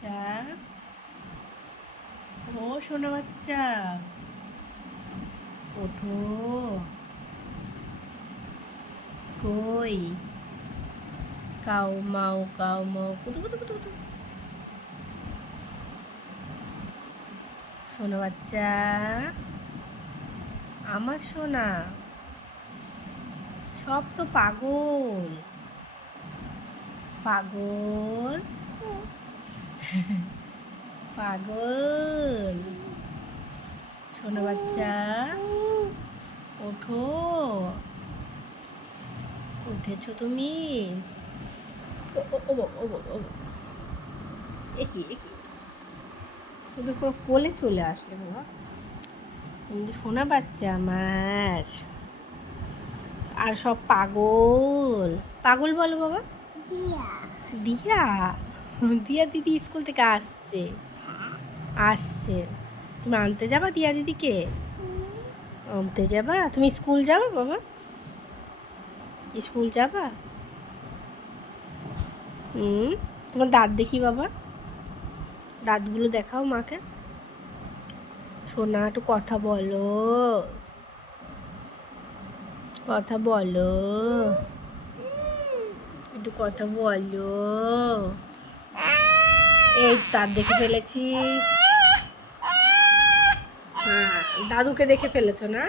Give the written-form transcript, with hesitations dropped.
বাচ্চা, ও সোনা বাচ্চা, ওঠো। কই? কাউ মাউ কুতু কুতু কুতু কুতু। সোনা বাচ্চা, আমার সোনা, সব তো পাগল পাগল পাগল। সোনা বাচ্চা, ওঠো। উঠেছো তুমি? ও ও ও ও ও ও একই একই তুমি পুরো কোলে চলে আসলে বাবা। তুমি সোনা বাচ্চা আমার। আর সব পাগল পাগল বলো বাবা। দিয়া দিয়া, দিয়া দিদি স্কুল থেকে আসছে। আসছে। তুমি আনতে যাবা দিয়া দিদিকে? আনতে যাবা? তুমি স্কুল যাবা বাবা? স্কুল যাবা? তোমার দাঁত দেখি বাবা, দাঁতগুলো দেখাও মাকে। সোনা একটু কথা বলো, কথা বলো, একটু কথা বলো। এই দাঁত দেখে ফেলেছি। হ্যাঁ, দাদুকে দেখে ফেলেছো না?